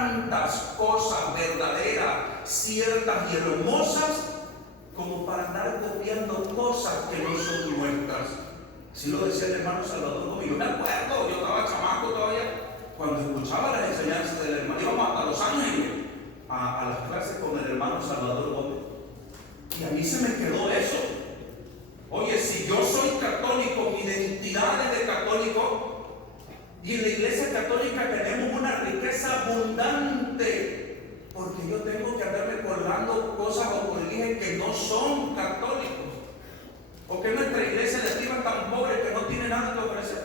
tantas cosas verdaderas, ciertas y hermosas, como para andar copiando cosas que no son nuestras. Así lo decía el hermano Salvador Gómez. Yo me acuerdo, yo estaba chamaco todavía, cuando escuchaba las enseñanzas del hermano, íbamos a Los Ángeles a las clases con el hermano Salvador Gómez, y a mí se me quedó eso. Oye, si yo soy católico, mi identidad es de católico, y en la iglesia católica tenemos una riqueza abundante, porque yo tengo que andarme colgando cosas o orígenes que no son católicos. Porque nuestra iglesia de arriba es tan pobre que no tiene nada que ofrecer.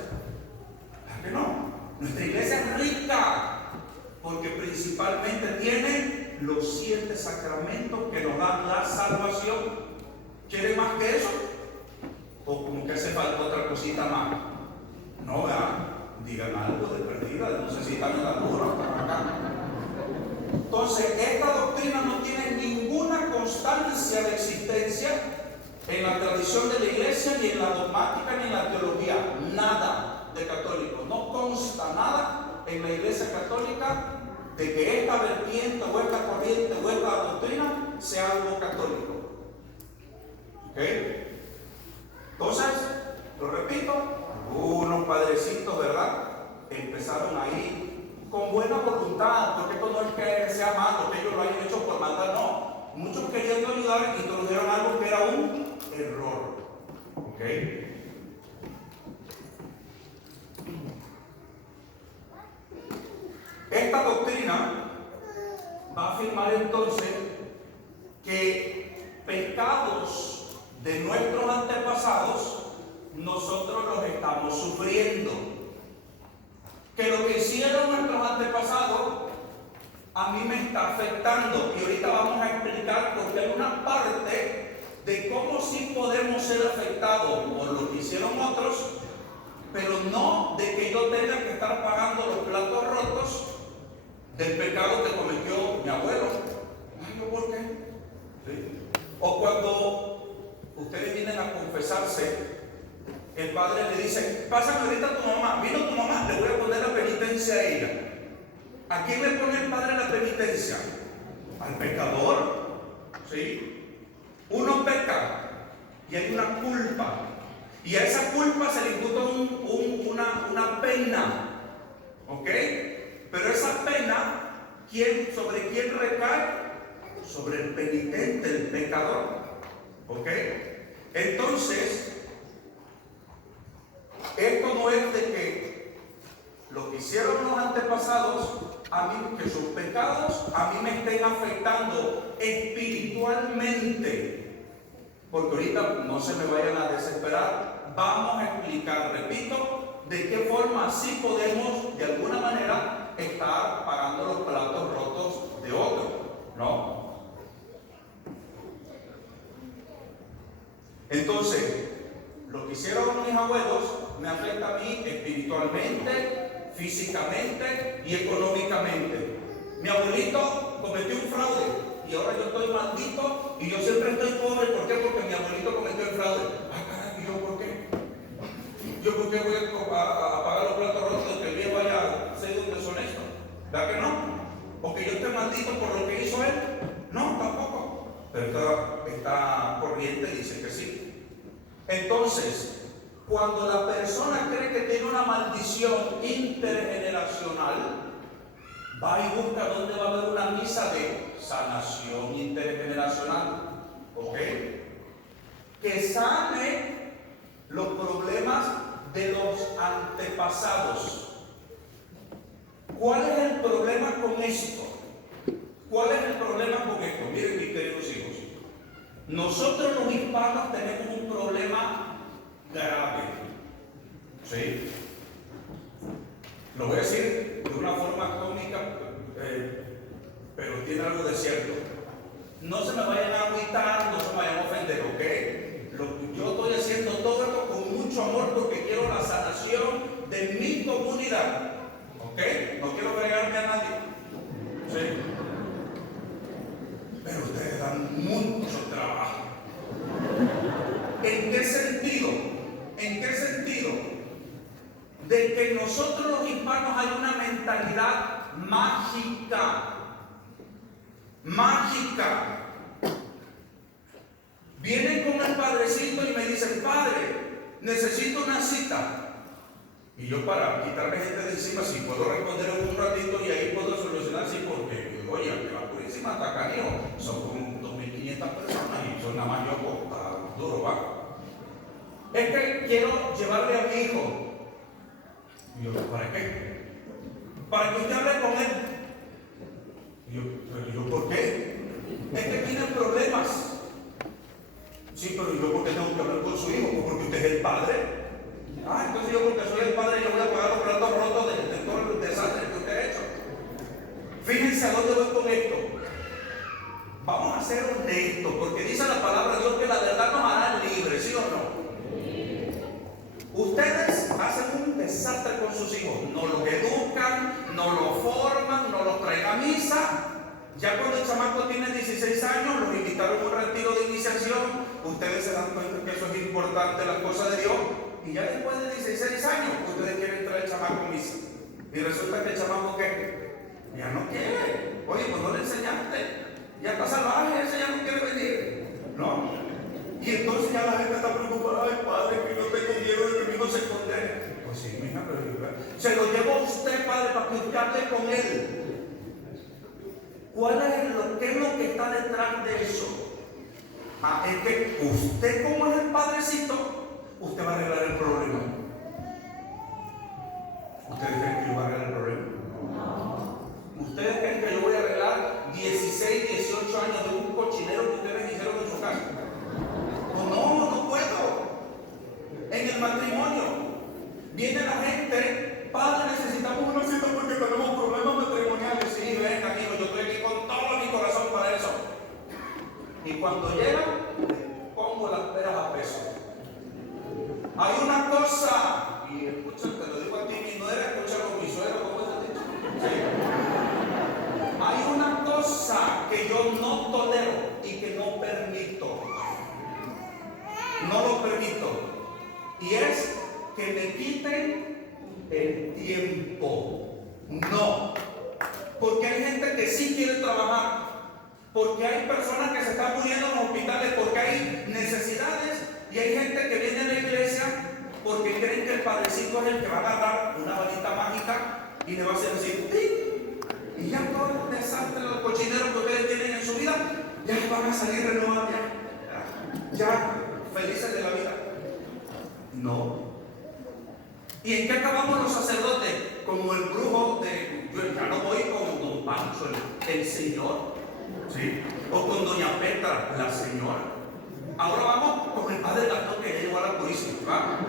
¿Verdad que no? Nuestra iglesia es rica, porque principalmente tiene los 7 sacramentos que nos dan la salvación. ¿Quiere más que eso? ¿O como que hace falta otra cosita más? No, ¿verdad? Digan algo de perdida, no sé si están en la dura acá. Entonces, esta doctrina no tiene ninguna constancia de existencia en la tradición de la iglesia, ni en la dogmática, ni en la teología. Nada de católico. No consta nada en la iglesia católica de que esta vertiente o esta corriente o esta doctrina sea algo católico. ¿Ok? Entonces, lo repito, algunos padrecitos, ¿verdad?, empezaron ahí con buena voluntad, porque esto no es que sea malo, que ellos lo hayan hecho por maldad, no. Muchos queriendo ayudar introdujeron algo que era un error. ¿Ok? Esta doctrina va a afirmar entonces que pecados de nuestros antepasados nosotros los estamos sufriendo. Que lo que hicieron nuestros antepasados a mí me está afectando. Y ahorita vamos a explicar, porque hay una parte de cómo sí podemos ser afectados por lo que hicieron otros, pero no de que yo tenga que estar pagando los platos rotos del pecado que cometió mi abuelo. Ay, ¿yo por qué? ¿Sí? O cuando ustedes vienen a confesarse, el padre le dice: pásame ahorita a tu mamá. Vino tu mamá, le voy a poner la penitencia a ella. ¿A quién le pone el padre la penitencia? Al pecador. ¿Sí? Uno peca y hay una culpa, y a esa culpa se le imputa una pena. ¿Ok? Pero esa pena, ¿sobre quién recae? Sobre el penitente, el pecador. ¿Ok? Entonces, esto no es de que lo que hicieron los antepasados, a mí, que sus pecados, a mí me estén afectando espiritualmente. Porque ahorita no se me vayan a desesperar. Vamos a explicar, repito, de qué forma sí podemos, de alguna manera, estar pagando los platos rotos de otro, ¿no? Entonces, lo que hicieron mis abuelos me afecta a mí espiritualmente, físicamente y económicamente. Mi abuelito cometió un fraude y ahora yo estoy maldito y yo siempre estoy pobre. ¿Por qué? Porque mi abuelito cometió el fraude. Ah, caray, ¿y yo por qué? ¿Yo por qué voy a pagar los platos rotos de que el viejo haya sido un deshonesto? ¿Verdad que no? ¿O que yo esté maldito por lo que hizo él? No, tampoco. Pero esta corriente dice que sí. Entonces, cuando la persona cree que tiene una maldición intergeneracional, va y busca dónde va a haber una misa de sanación intergeneracional. ¿Ok? Que sane los problemas de los antepasados. ¿Cuál es el problema con esto? ¿Cuál es el problema con esto? Miren, mis queridos hijos, nosotros los hispanos tenemos un problema grave. ¿Sí? Lo voy a decir de una forma cómica, pero tiene algo de cierto. No se me vayan a agüitar, no se me vayan a ofender, ¿ok? Yo estoy haciendo todo esto con mucho amor porque quiero la sanación de mi comunidad. ¿Ok? No quiero fregarme a nadie. ¿Sí? Pero ustedes dan mucho trabajo. ¿En qué sentido? ¿En qué sentido? De que nosotros los hispanos hay una mentalidad más mágica. Mágica. Vienen con el padrecito y me dicen: padre, necesito una cita. Y yo, para quitarme gente de encima, si puedo responder en un ratito y ahí puedo solucionar, sí, porque oye, que la Purísima está canijo, son como 2.500 personas y son nada más yo, pues, está duro, va. Es que quiero llevarle a mi hijo. Y yo, ¿para qué? Para que usted hable con él. Y yo, ¿por qué? Es que tiene problemas. Sí, pero yo, ¿por qué tengo que hablar con su hijo? Pues porque usted es el padre. Entonces yo, porque soy el padre, yo voy a pagar los platos rotos de todo el desastre que usted ha hecho. Fíjense a dónde voy con esto. Vamos a ser honestos, porque dice la palabra de Dios que la verdad nos hará libres, ¿sí o no? Ustedes hacen un desastre con sus hijos, no los educan, no los forman, no los traen a misa. Ya cuando el chamaco tiene 16 años, los invitaron a un retiro de iniciación. Ustedes se dan cuenta que eso es importante, la cosa de Dios. Y ya después de 16 años, ustedes quieren traer el chamaco a misa. Y resulta que el chamaco, ¿qué? Ya no quiere. Oye, pues no le enseñaste. Ya está salvaje, ese ya no quiere venir. ¿No? Y entonces ya la gente está preocupada: ay, padre, que yo tengo miedo de que mi hijo se condene. Pues sí, mija, pero se lo llevo a usted, padre, para que usted hable con él. ¿Qué es lo que está detrás de eso? Es que usted, como es el padrecito, usted va a arreglar el problema. ¿Ustedes creen que yo voy a arreglar el problema? No. ¿Ustedes creen que yo voy a arreglar 16, 18 años de un cochinero que ustedes hicieron en su casa? No puedo. En el matrimonio viene la gente: padre, necesitamos una cita porque tenemos problemas matrimoniales. Sí, ven, amigo, yo estoy aquí con todo mi corazón para eso. Y cuando llegan, pongo las peras a peso. Hay una cosa, y escucha, te lo digo a ti, mi nuera, escucha con mi suegro, ¿cómo es dicho? Sí. Hay una cosa que yo no tolero y que no permito. No lo permito. Y es que me quiten el tiempo. No. Porque hay gente que sí quiere trabajar. Porque hay personas que se están muriendo en los hospitales porque hay necesidades. Y hay gente que viene a la iglesia porque creen que el padrecito es el que va a agarrar una varita mágica y le va a hacer así, ¡ping! Y ya todo el desastre, los cochineros que ustedes tienen en su vida, ya van a salir renovados, ya felices de la vida. No. ¿Y en qué acabamos los sacerdotes? Como el brujo de, yo ya no voy con don Pancho, el señor, ¿sí? O con doña Petra, la señora. Ahora vamos con el padre Gastón, que ya llegó a la Purísima, ¿verdad?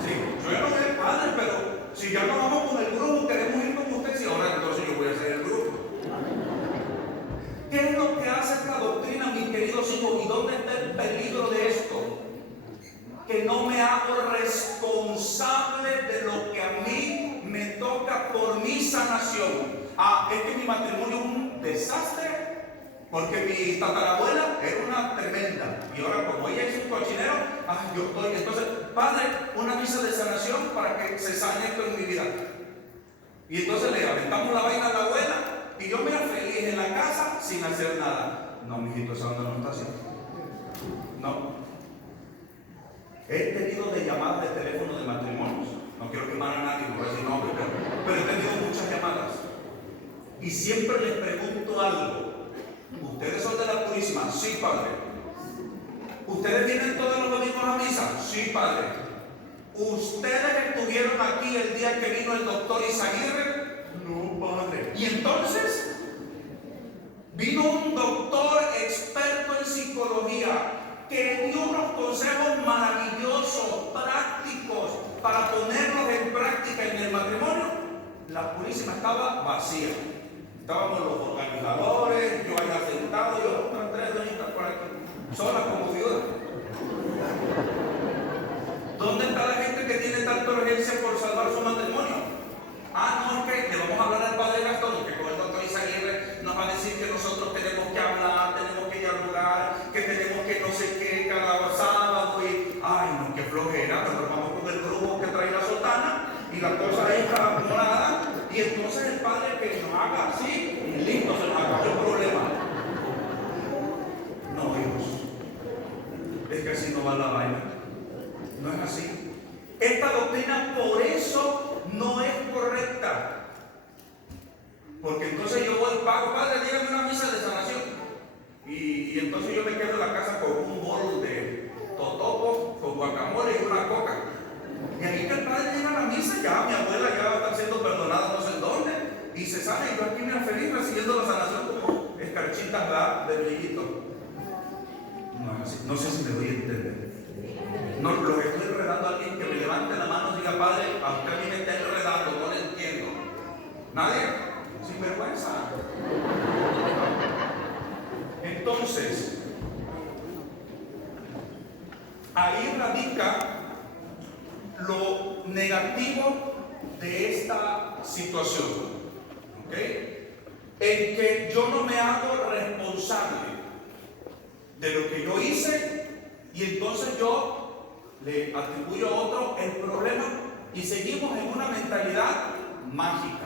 Sí, yo ya no soy el padre, pero si ya no vamos con el grupo, queremos ir con usted, si ahora entonces yo voy a ser el grupo. ¿Qué es lo que hace esta doctrina, mis queridos hijos? ¿Y dónde está el peligro de esto? Que no me hago responsable de lo que a mí me toca por mi sanación. Es que mi matrimonio es un desastre. Porque mi tatarabuela era una tremenda. Y ahora, como ella es un cochinero, yo estoy. Entonces, padre, una misa de sanación para que se sane esto en mi vida. Y entonces le aventamos la vaina a la abuela. Y yo me era feliz en la casa sin hacer nada. No, mijito, esa onda no está haciendo. No. He tenido de llamadas de teléfono de matrimonios. No quiero quemar a nadie, no voy a decir nombre, pero he tenido muchas llamadas. Y siempre les pregunto algo. ¿Ustedes son de la Purísima? Sí, padre. ¿Ustedes vienen todos los domingos a misa? Sí, padre. ¿Ustedes estuvieron aquí el día que vino el doctor Izaguirre? No, padre. ¿Y entonces? Vino un doctor experto en psicología que dio unos consejos maravillosos, prácticos, para ponerlos en práctica en el matrimonio. La Purísima estaba vacía. Estábamos los organizadores, yo allá sentado, yo otras tres doñitas por aquí, solas como viudas. ¿Dónde está la gente que tiene tanta urgencia por salvar su matrimonio? No, es que le vamos a hablar al padre Gastón, que con el doctor Izaguirre nos va a decir que nosotros tenemos que hablar, tenemos que dialogar, que tenemos que no sé qué cada sábado y, no, qué flojera, pero vamos con el grupo que trae la sotana y la cosa está acomodada. Y entonces el padre que nos haga cómo va la vaina. No es así. Esta doctrina por eso no es correcta. Porque entonces yo voy, pago, padre, dígame una misa de sanación. Y entonces yo me quedo en la casa con un bol de totopo, con guacamole y una coca. Y ahí que el padre llega a la misa, ya mi abuela ya va a estar siendo perdonada no sé en dónde. Y se sale y yo aquí me feliz recibiendo la sanación como escarchitas, ¿verdad?, de brillito. No es así. No sé si me doy a entender. No, lo que estoy enredando a alguien que me levante la mano y diga, padre, a usted a mí me está enredando, no le entiendo. ¿Nadie? Sin vergüenza. Entonces, ahí radica lo negativo de esta situación, ¿ok? En que yo no me hago responsable de lo que yo hice y entonces yo le atribuyo a otro el problema y seguimos en una mentalidad mágica.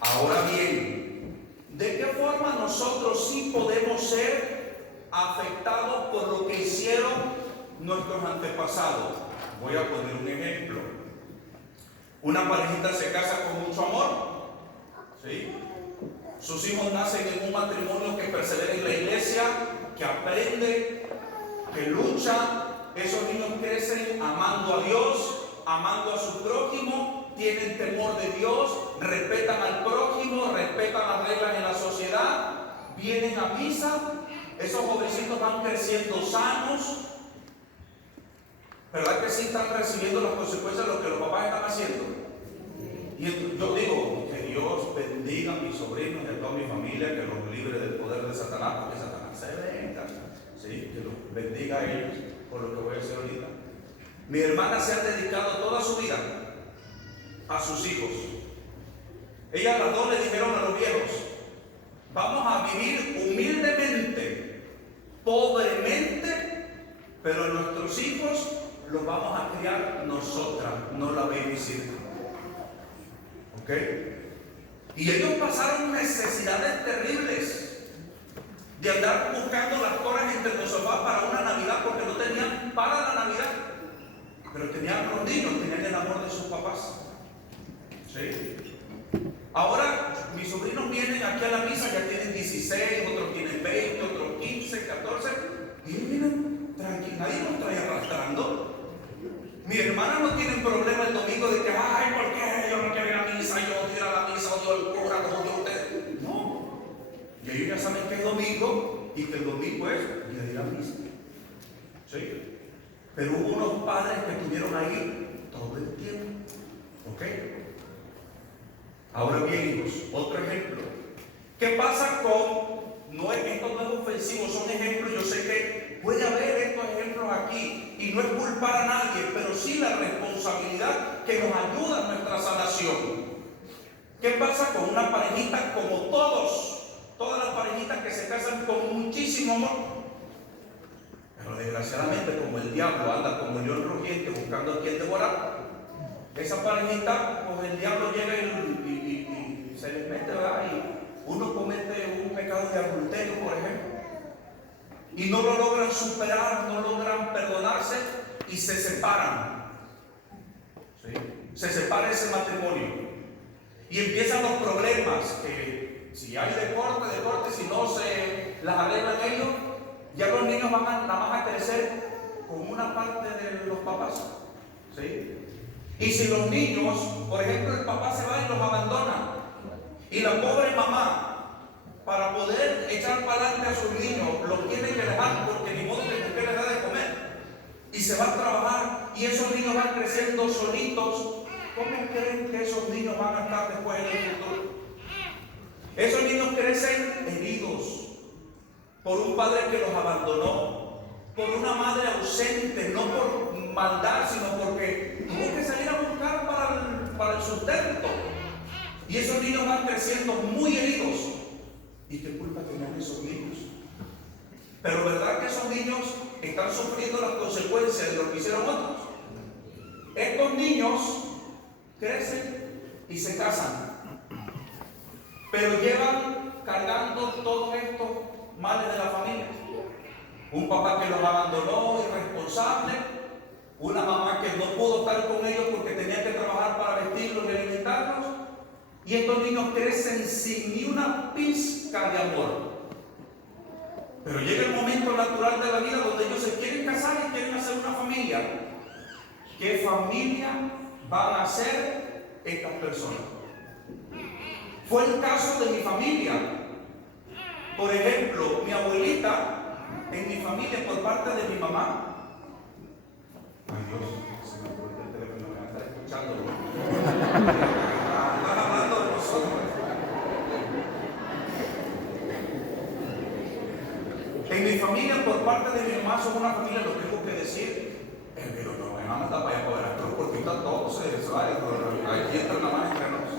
Ahora bien, ¿de qué forma nosotros sí podemos ser afectados por lo que hicieron nuestros antepasados? Voy a poner un ejemplo. Una parejita se casa con mucho amor, ¿sí? Sus hijos nacen en un matrimonio que persevera en la iglesia, que aprende, que lucha. Esos niños crecen amando a Dios, amando a su prójimo, tienen temor de Dios, respetan al prójimo, respetan las reglas en la sociedad, vienen a misa. Esos jovencitos van creciendo sanos. ¿Verdad que sí están recibiendo las consecuencias de lo que los papás están haciendo? Y yo digo, que Dios bendiga a mis sobrinos y a toda mi familia, que los libre del poder de Satanás, porque Satanás se venga, ¿sí? Que los bendiga a ellos por lo que voy a hacer ahorita. Mi hermana se ha dedicado toda su vida a sus hijos. Ellas las dos le dijeron a los viejos, vamos a vivir humildemente, pobremente, pero nuestros hijos los vamos a criar nosotras, no la babysitter. ¿Ok? Y ellos pasaron necesidades terribles de andar buscando las cosas entre los sofás para una Navidad porque no tenían para la Navidad. Pero tenían los niños, tenían el amor de sus papás. ¿Sí? Ahora mis sobrinos vienen aquí a la misa, ya tienen 16, otros tienen 20, otros 15, 14. Y ellos vienen tranquilos, nadie los trae arrastrando. Mi hermana no tiene problema el domingo de que, ay, ¿por qué yo no quiero ir a misa? Yo odio ir a la misa, odio el cura, odio a ustedes. No. Y ellos ya saben que es domingo y que el domingo es día de ir a misa. ¿Sí? Pero hubo unos padres que estuvieron ahí todo el tiempo. ¿Ok? Ahora bien, hijos, otro ejemplo. ¿Qué pasa con, esto no es ofensivo, son ejemplos, yo sé que puede haber estos ejemplos aquí y no es culpar a nadie, pero sí la responsabilidad que nos ayuda a nuestra sanación. ¿Qué pasa con una parejita como todas las parejitas que se casan con muchísimo amor? Pero desgraciadamente, como el diablo anda como león rugiente buscando a quien devorar, esa parejita, pues el diablo llega y se les mete, ¿verdad? Y uno comete un pecado de adulterio, por ejemplo, y no lo logran superar, no logran perdonarse y se separan. ¿Sí? Se separa ese matrimonio y empiezan los problemas, que si hay deporte, si no se las arreglan ellos, ya los niños van a crecer con una parte de los papás. ¿Sí? Y si los niños, por ejemplo, el papá se va y los abandona, y la pobre mamá, para poder echar para adelante a sus niños, los tiene que dejar porque ni modo que usted les da de comer, y se va a trabajar, y esos niños van creciendo solitos. ¿Cómo creen que esos niños van a estar después en el futuro? Esos niños crecen heridos por un padre que los abandonó, por una madre ausente, no por maldad, sino porque tuvo que salir a buscar para el sustento. Y esos niños van creciendo muy heridos. ¿Y qué culpa tenían esos niños? Pero ¿verdad que esos niños están sufriendo las consecuencias de lo que hicieron otros? Estos niños crecen y se casan, pero llevan cargando todos estos males de la familia. un papá que los abandonó, irresponsable, una mamá que no pudo estar con ellos porque tenía que trabajar para vestirlos y alimentarlos, y estos niños crecen sin ni una pizca de amor. Pero llega el momento natural de la vida donde ellos se quieren casar y quieren hacer una familia. ¿Qué familia van a ser estas personas? Fue el caso de mi familia. Por ejemplo, mi abuelita, en mi familia, por parte de mi mamá. Ay Dios, se me ocurrió el teléfono, me van a estar escuchando. Están hablando de nosotros. En mi familia, por parte de mi mamá, somos una familia, lo tengo que decir. Pero no, mi mamá está para allá para Veracruz, porque está todo se desvaya. Aquí entra la mano entre nosotros.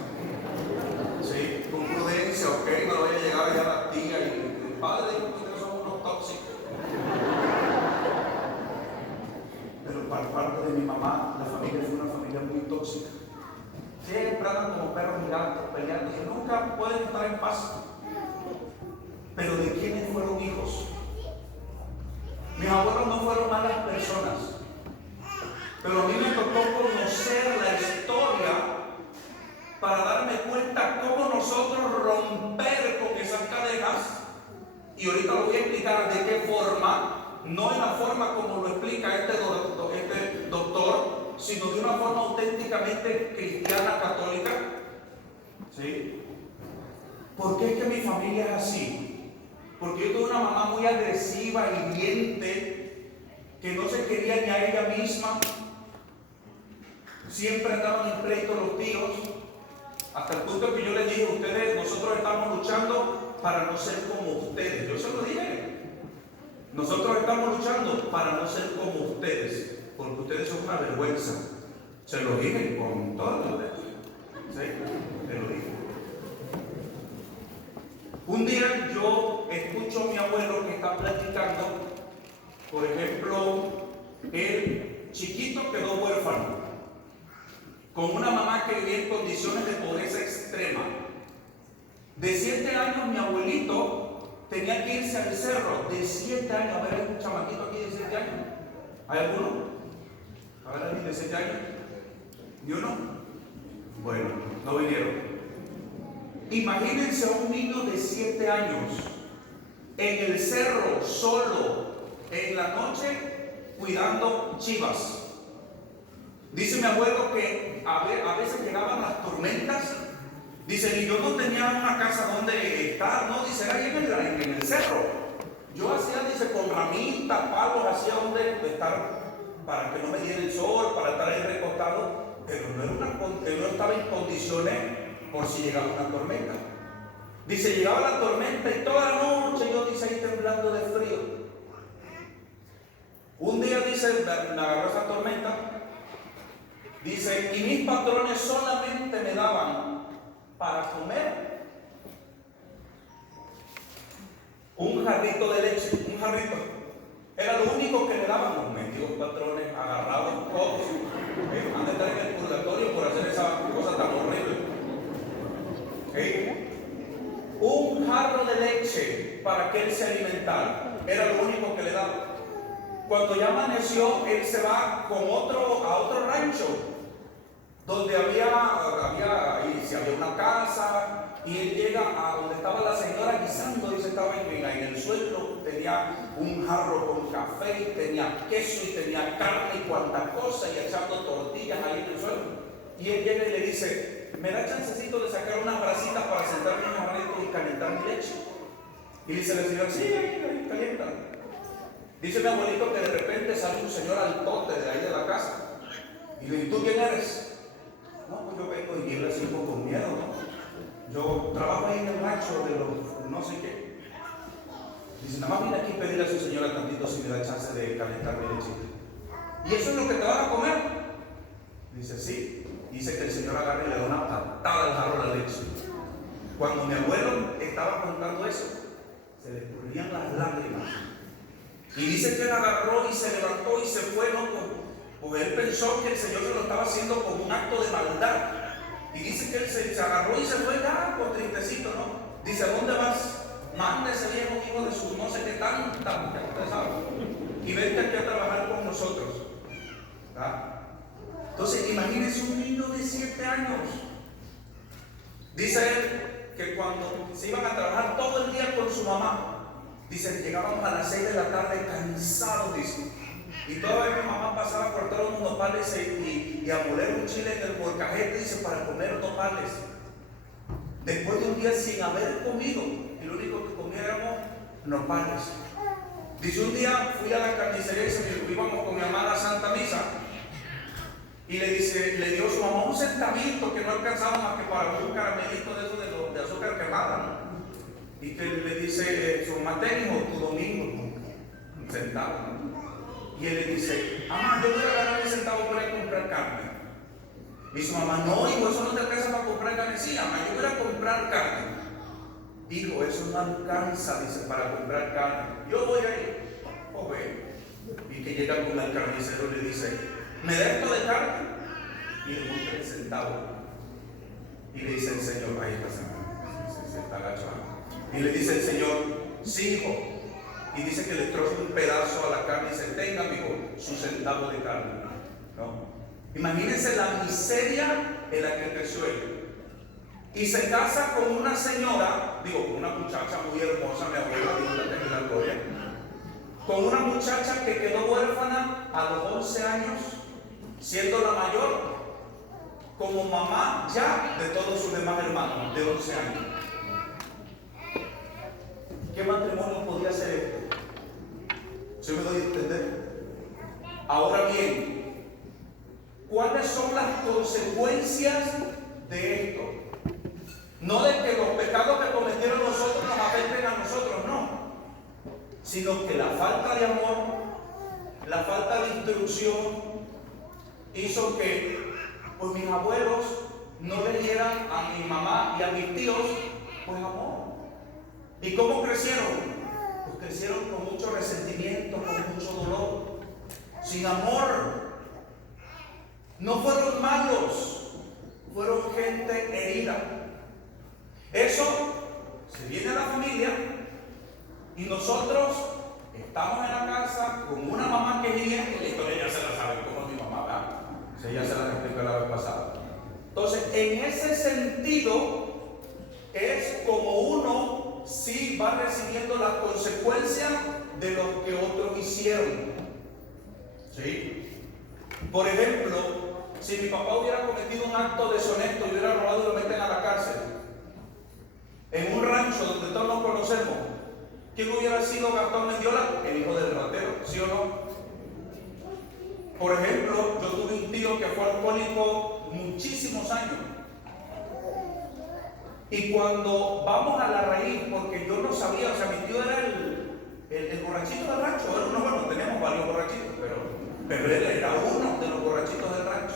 Sí, con prudencia, ok, no vaya a llegar allá la tía y el padre, ustedes son unos tóxicos. Pero para parte de mi mamá, la familia fue una familia muy tóxica. Siempre andan como perros gigantes, peleando, y nunca pueden estar en paz. Pero ¿de quiénes fueron hijos? Mis abuelos no fueron malas personas, pero a mí me tocó conocer la historia para darme cuenta cómo nosotros romper con esas cadenas. Y ahorita lo voy a explicar de qué forma, no en la forma como lo explica este doctor, sino de una forma auténticamente cristiana, católica. ¿Sí? ¿Por qué es que mi familia es así? Porque yo tuve una mamá muy agresiva, hiriente, que no se quería ni a ella misma. Siempre andaban en pleito los tíos, hasta el punto que yo les dije: ustedes, nosotros estamos luchando para no ser como ustedes. Yo se lo dije. Nosotros estamos luchando para no ser como ustedes, porque ustedes son una vergüenza. Se lo dije con toda la verdad. ¿Sí? Se lo dije. Un día yo escucho a mi abuelo que está platicando, por ejemplo, el chiquito quedó huérfano, con una mamá que vivía en condiciones de pobreza extrema. De 7 años mi abuelito tenía que irse al cerro, de 7 años. A ver, hay un chamaquito aquí de 7 años. ¿Hay alguno? A ver, alguien de 7 años. ¿Ni uno? Bueno, no vinieron. Imagínense a un niño de 7 años en el cerro, solo, en la noche, cuidando chivas. Dice mi abuelo que a veces llegaban las tormentas. Dice: y yo no tenía una casa donde estar, no, dice, era ahí en el cerro. Yo hacía, dice, con ramitas, palos, hacía donde estar para que no me diera el sol, para estar ahí recostado, pero no estaba en condiciones por si llegaba una tormenta. Dice: llegaba la tormenta y toda la noche yo, dice, ahí temblando de frío. Un día, dice, me agarró esa tormenta. Dice: y mis patrones solamente me daban para comer un jarrito de leche, un jarrito. Era lo único que me daban. Los mendigos patrones agarrados todos. Han de estar en el purgatorio por hacer esa cosa tan horrible. Un jarro de leche para que él se alimentara. Era lo único que le daba. Cuando ya amaneció, él se va con a otro rancho, donde había una casa, y él llega a donde estaba la señora guisando. Dice, estaba en el suelo, tenía un jarro con café, y tenía queso, y tenía carne y cuanta cosa, y echando tortillas ahí en el suelo. Y él llega y le dice: ¿me da chancecito de sacar unas brasitas para sentarme en el jarrito y calentar mi leche? Y dice la señora: sí, ahí calientan. Dice mi abuelito que de repente sale un señor altote de ahí de la casa. Y le dice: ¿tú quién eres? No, pues yo vengo, y él así un poco con miedo, ¿no? Yo trabajo ahí en el rancho de los no sé qué. Dice: nada más vine aquí a pedirle a su señora tantito si me da chance de calentar mi leche. ¿Y eso es lo que te van a comer? Dice: sí. Dice que el señor agarra y le da una patada al jarro de la leche. Cuando mi abuelo estaba contando eso, se le corrían las lágrimas. Y dice que él agarró y se levantó y se fue, ¿no? Porque él pensó que el Señor se lo estaba haciendo como un acto de maldad. Y dice que él se agarró y se fue ya, por tristecito, ¿no? Dice: ¿a dónde vas? Manda ese viejo hijo de su no sé qué tanto. cantamos, ya ustedes saben. Y vente aquí a trabajar con nosotros. ¿Ah? Entonces, imagínense un niño de 7 años. Dice él que cuando se iban a trabajar todo el día con su mamá, dice, llegábamos a las 6 de la tarde cansados, dice. Y toda vez mi mamá pasaba por todos los nopales y a moler un chile en el molcajete, dice, para comer nopales. Después de un día sin haber comido, y lo único que comiéramos nopales. Dice, un día fui a la carnicería y se me íbamos con mi mamá a la Santa Misa. Y le dio su mamá un centavito que no alcanzaba más que para un caramelito de esos de azúcar quemada, ¿no? Y que le dice, su mamá, ten, hijo, tu domingo, un centavo, ¿no? Y él le dice, mamá, yo voy a ganar un centavo para comprar carne. Y su mamá, no, hijo, eso no te alcanza para comprar carne. Sí, mamá, yo voy a comprar carne. Hijo, eso no alcanza, dice, para comprar carne. Yo voy a ir. Ok. Y que llega con el carnicero y le dice, ¿me da esto de carne? Y le muestra el centavo. Y le dice el Señor, ahí está, se está agachado. Y le dice el Señor, sí, hijo. Y dice que le troza un pedazo a la carne y dice, tenga, mi hijo, su centavo de carne. ¿No? Imagínense la miseria en la que creció él. Y se casa con una señora, con una muchacha muy hermosa, mi abuela, Dios la tenga en la gloria. Con una muchacha que quedó huérfana a los 11 años, siendo la mayor, como mamá ya de todos sus demás hermanos, de 11 años. ¿Qué matrimonio podía ser este? ¿Sí me doy a entender? Ahora bien, ¿cuáles son las consecuencias de esto? No de que los pecados que cometieron nosotros nos afecten a nosotros, no. Sino que la falta de amor, la falta de instrucción, hizo que pues mis abuelos no le dieran a mi mamá y a mis tíos pues amor. ¿Y cómo crecieron? Pues crecieron con mucho resentimiento, con mucho dolor, sin amor. No fueron malos, fueron gente herida. Eso se viene a la familia y nosotros estamos en la casa con una mamá que viene, y la historia ya se la saben como mi mamá, ¿verdad? Sí, ya se la expliqué la vez pasada. Entonces, en ese sentido, es como uno sí va recibiendo las consecuencias de lo que otros hicieron. ¿Sí? Por ejemplo, si mi papá hubiera cometido un acto deshonesto y hubiera robado y lo meten a la cárcel, en un rancho donde todos nos conocemos, ¿quién hubiera sido Gastón Mendiola? El hijo del ratero, ¿sí o no? Por ejemplo, yo tuve un tío que fue alcohólico muchísimos años. Y cuando vamos a la raíz, porque yo no sabía, o sea, mi tío era el borrachito del rancho. Bueno, teníamos varios borrachitos, pero él era uno de los borrachitos del rancho.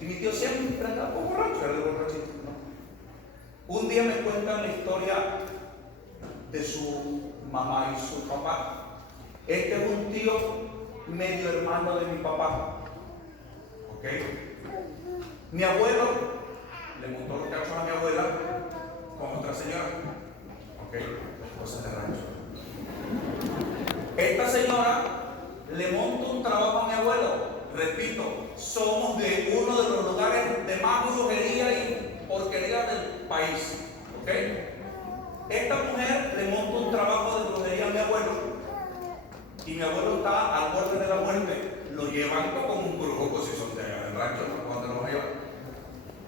Y mi tío siempre andaba como borracho, era el borrachito, ¿no? Un día me cuentan la historia de su mamá y su papá. Este es un tío medio hermano de mi papá. ¿Ok? Mi abuelo le montó los cachos a mi abuela con otra señora. ¿Ok? Cosas de rancho. Esta señora le monta un trabajo a mi abuelo. Repito, somos de uno de los lugares de más brujería y porquería del país. ¿Ok? Esta mujer le monta un trabajo de brujería a mi abuelo. Y mi abuelo está al borde de la muerte. Lo llevan con un grupo, pues si son de allá del rancho, ¿no? ¿Cuándo lo llevan?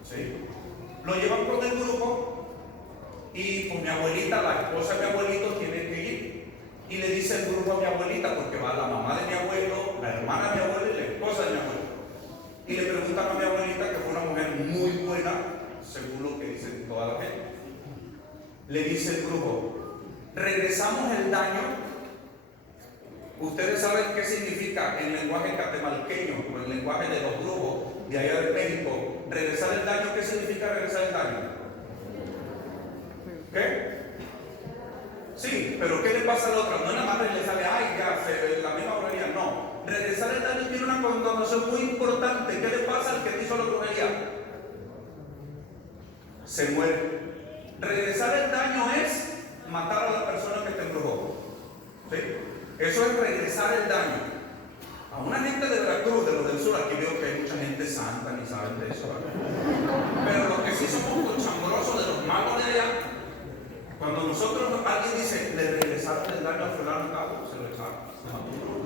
¿Sí? Lo llevan con el grupo. Y con mi abuelita, la esposa de mi abuelito, tiene que ir. Y le dice el grupo a mi abuelita, porque va la mamá de mi abuelo, la hermana de mi abuelo y la esposa de mi abuelo. Y le preguntan a mi abuelita, que fue una mujer muy buena, según lo que dicen toda la gente. Le dice el grupo, regresamos el daño. Ustedes saben qué significa en lenguaje catemalqueño, o el lenguaje de los grupos de allá de México. Regresar el daño, ¿qué significa regresar el daño? ¿Qué? Sí, pero ¿qué le pasa a la otra? No nada más le sale, ay, ya, la misma brujería. No, regresar el daño tiene una connotación muy importante. ¿Qué le pasa al que te hizo la brujería? Se muere. Regresar el daño es matar a la persona que te embrujó. ¿Sí? Eso es regresar el daño. A una gente de Veracruz, de los del sur, aquí veo que hay mucha gente santa, ni saben de eso, ¿verdad? Pero los que sí somos cochambrosos de los magos de allá, cuando nosotros, alguien dice, le regresaron el daño a fulano, se lo echaron.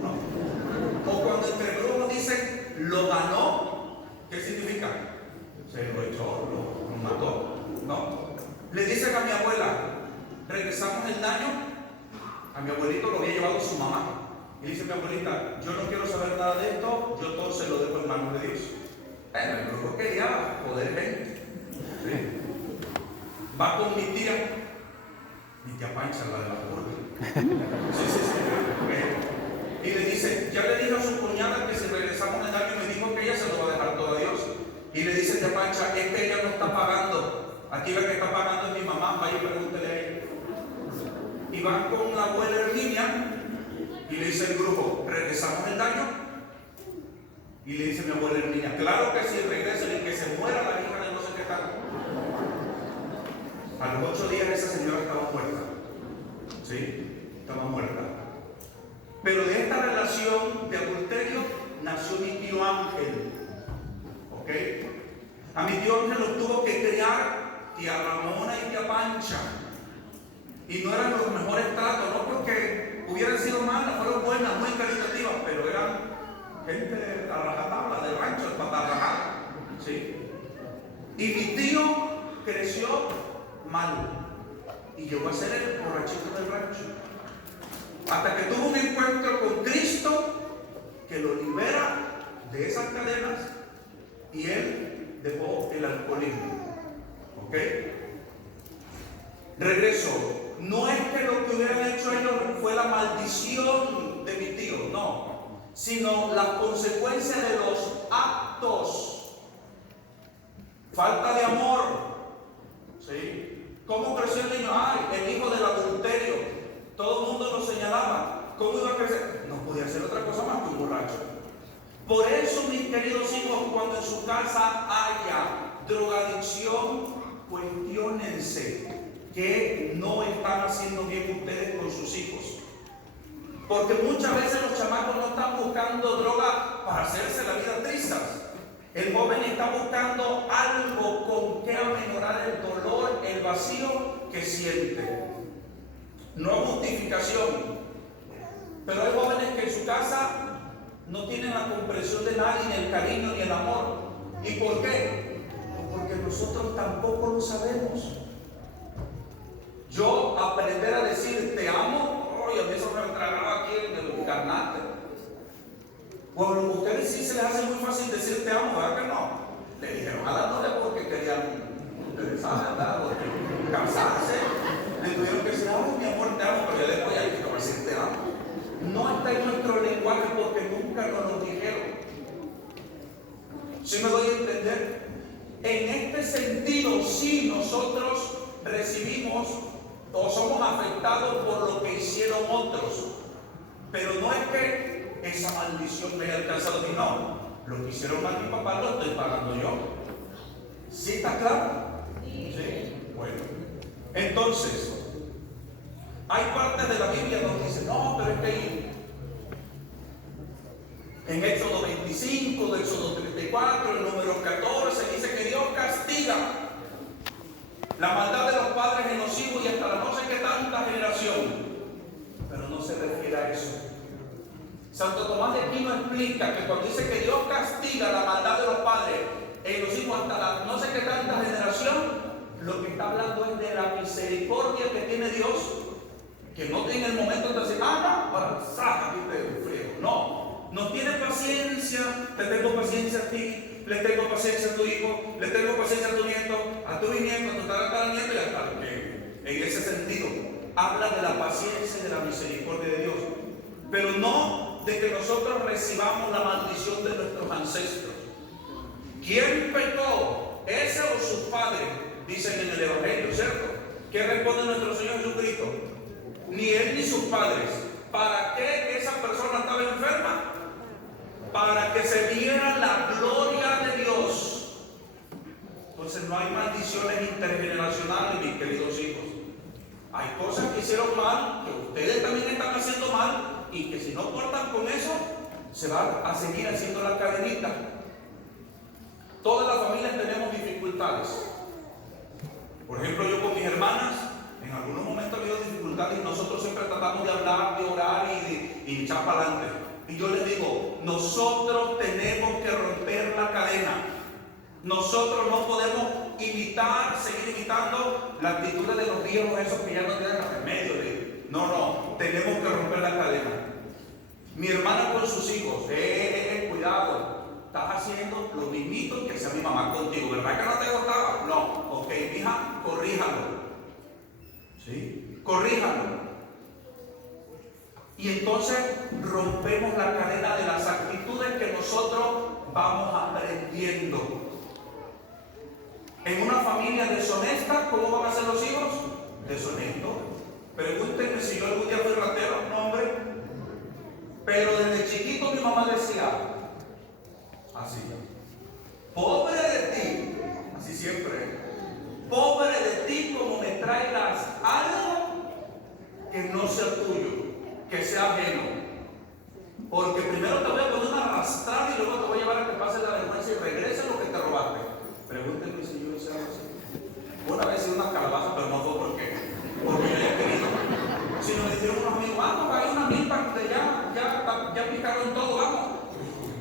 No. O cuando entre brujos dicen, lo ganó, ¿qué significa? Se lo echó, lo mató. No. Le dicen a mi abuela, regresamos el daño. A mi abuelito lo había llevado su mamá. Y dice mi abuelita, yo no quiero saber nada de esto, yo todo se lo dejo en manos de Dios. Bueno, el brujo quería poder gente. ¿Sí? Va con mi tía Pancha, la de la curva. Sí. Y le dice, ya le dije a su cuñada que si regresamos el daño, me dijo que ella se lo va a dejar todo a Dios. Y le dice tía Pancha, es que ella no está pagando. Aquí la que está pagando es mi mamá, vaya y pregúntele a ella. Y van con la abuela Herminia. Y le dice el grupo, ¿regresamos el daño? Y le dice mi abuela Herminia, claro que sí, regresen y que se muera la hija de no sé qué tal. A los 8 días esa señora estaba muerta. ¿Sí? Estaba muerta. Pero de esta relación de adulterio nació mi tío Ángel. ¿Ok? A mi tío Ángel lo tuvo que criar tía Ramona y tía Pancha. Y no eran los mejores tratos, no porque hubieran sido malas, fueron buenas, muy caritativas, pero eran gente a rajatabla del rancho, el patarrajal. ¿Sí? Y mi tío creció mal y llegó a ser el borrachito del rancho. Hasta que tuvo un encuentro con Cristo que lo libera de esas cadenas y él dejó el alcoholismo. ¿Ok? Regreso. No es que lo que hubieran hecho ellos fue la maldición de mi tío, no, sino la consecuencia de los actos. Falta de amor. ¿Sí? ¿Cómo creció el niño? Ay, el hijo del adulterio. Todo el mundo lo señalaba. ¿Cómo iba a crecer? No podía ser otra cosa más que un borracho. Por eso, mis queridos hijos, cuando en su casa haya drogadicción, cuestiónense que no están haciendo bien ustedes con sus hijos. Porque muchas veces los chamacos no están buscando droga para hacerse la vida tristes. El joven está buscando algo con que aminorar el dolor, el vacío que siente. No hay justificación. Pero hay jóvenes que en su casa no tienen la comprensión de nadie, ni el cariño, ni el amor. ¿Y por qué? Porque nosotros tampoco lo sabemos. Yo aprender a decir te amo, a mí eso me tragaba aquí en el carnate. Bueno, a ustedes sí se les hace muy fácil decir te amo, ¿verdad que no? Le dijeron a la novia porque querían, ustedes saben, ¿verdad? Porque casarse, le tuvieron que decir, ay, mi amor, te amo, pero yo después ya quiero decir te amo. No está en nuestro lenguaje porque nunca nos lo dijeron. ¿Sí me doy a entender? En este sentido, sí nosotros recibimos o somos afectados por lo que hicieron otros, pero no es que esa maldición me haya alcanzado a mí, no. Lo que hicieron a mi papá lo estoy pagando yo. ¿Sí está claro? Sí. Bueno, entonces hay partes de la Biblia donde dice no, pero es que en Éxodo 25, de Éxodo 34, el número 14 dice que Dios castiga la maldad de los padres en los hijos y hasta la no sé qué tanta generación. Pero no se refiere a eso. Santo Tomás de Aquino explica que cuando dice que Dios castiga la maldad de los padres en los hijos hasta la no sé qué tanta generación, lo que está hablando es de la misericordia que tiene Dios, que no tiene el momento de decir, no, para aquí te friego. No tiene paciencia, te tengo paciencia a ti. Le tengo paciencia a tu hijo, le tengo paciencia a tu nieto, a tu bisnieto, a tu tataranieto y hasta que en ese sentido habla de la paciencia y de la misericordia de Dios, pero no de que nosotros recibamos la maldición de nuestros ancestros. ¿Quién pecó? ¿Ese o sus padres? Dicen en el Evangelio, ¿cierto? ¿Qué responde nuestro Señor Jesucristo? Ni él ni sus padres. ¿Para qué esa persona estaba enferma? Para que se viera la gloria de Dios. Entonces no hay maldiciones intergeneracionales, mis queridos hijos. Hay cosas que hicieron mal, que ustedes también están haciendo mal. si no cortan con eso, se va a seguir haciendo la cadenita. Todas las familias tenemos dificultades. Por ejemplo, yo con mis hermanas, en algunos momentos he habido dificultades y nosotros siempre tratamos de hablar, de orar y echar para adelante. Y yo les digo, nosotros tenemos que romper la cadena. Nosotros no podemos seguir imitando las actitudes de los viejos, esos que ya no tienen remedio. No, tenemos que romper la cadena. Mi hermana con sus hijos, cuidado, estás haciendo lo mismito que hacía mi mamá contigo, ¿verdad que no te gustaba? No, ok, hija, corríjalo. ¿Sí? Corríjalo. Y entonces rompemos la cadena de las actitudes que nosotros vamos aprendiendo. En una familia deshonesta, ¿cómo van a ser los hijos? Deshonestos. Pregúntenme si yo algún día fui ratero. No, hombre. Pero desde chiquito mi mamá decía así: pobre de ti, así siempre, pobre de ti como me traigas algo que no sea tuyo, que sea ajeno. Porque primero te voy a poner una arrastrada y luego te voy a llevar a que pases la vergüenza y regrese lo que te robaste. Pregúntenme si yo hice algo así. Una vez hice una calabaza, pero no fue porque yo haya querido, sino me dijeron unos amigos: vamos, hay una milpa que ya picaron todo, vamos.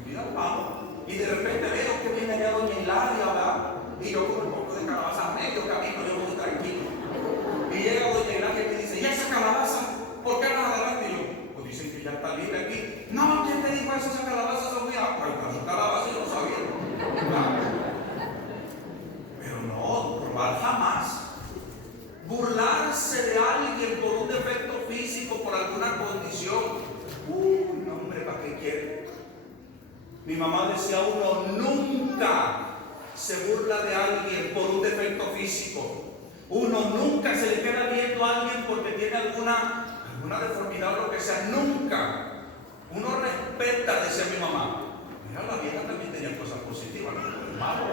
Mira, vamos. Y de repente veo que viene allá doña Hilaria, ¿verdad? Y yo con un poco de calabaza a medio camino, yo muy tranquilo. Y llega doña Hilaria y me dice: ¿y esa calabaza? ¿Por qué no la agarraste? Y yo: pues dicen que ya está libre aquí. No, ¿quién te dijo eso? Esa calabaza son mías. Ay, pero esa calabaza yo no sabía. Pero no, robar jamás. Burlarse de alguien por un defecto físico, por alguna condición. No, hombre, ¿para qué quiere? Mi mamá decía: uno nunca se burla de alguien por un defecto físico. Uno nunca se le queda viendo a alguien porque tiene alguna deformidad o lo que sea. Nunca. Uno respeta, decía mi mamá. Mira, la vieja también tenía cosas positivas, no es malo.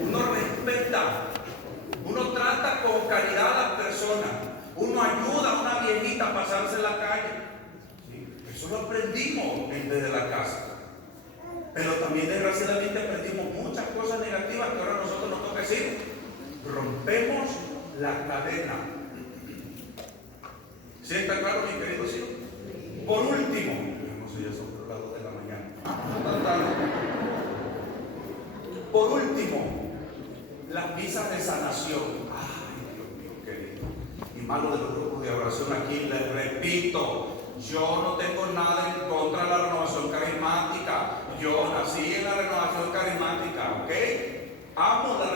Uno respeta. Uno trata con caridad a las personas. Uno ayuda a una viejita a pasarse en la calle. ¿Sí? Eso lo aprendimos desde la casa. Pero también desgraciadamente aprendimos muchas cosas negativas que ahora nosotros nos toca decir. Rompemos la cadena. ¿Sí está claro, mi querido hijo? Por último, no sé, ya son las 2 de la mañana. Por último, las misas de sanación. Ay, Dios mío, querido. Y malo de los grupos de oración aquí, les repito, yo no tengo nada en contra de la renovación carismática. Yo nací en la renovación carismática, ¿ok? Amo la